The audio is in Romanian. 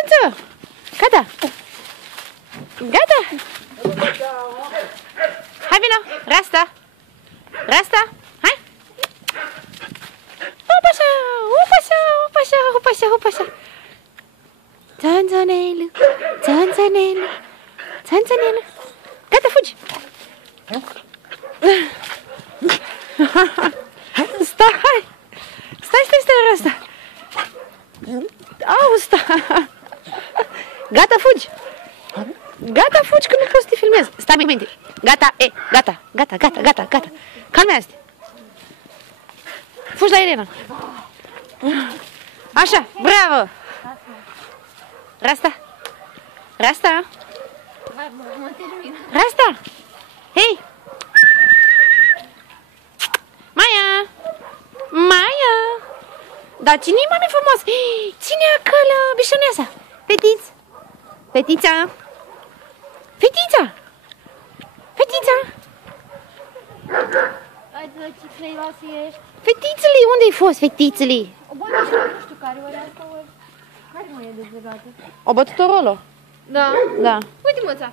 țânță! Gata! Gata! Hai, vino! Rasta! Rasta! Hai! Opa așa! Opa așa! Opa așa! Opa așa! Opa așa! Țânțănelu! Țânțănelu! Țânțănelu! Gata, fugi! Stai! Stai, stai, stai, Rasta! Au, stai! Gata, fugi! Gata, fugi, că nu pot să te filmez. Stai, minte. Gata, gata, gata, gata, gata, gata. Calmează-te. Fugi la Elena. Așa, bravo! Rasta! Rasta! Rasta! Hei! Maia! Maia! Dar cine-i mami frumos? Cine e acolo, bișoneasa? Fetiț! Fetița! Fetița! Fetița! Ce cleiroasă ești. Fetițele, unde-ai fost, fetițele? O bătă și nu știu care, ori asta, ori... Care nu e dezlegată? O bătut o rolo? Da? Da. Uite, măța!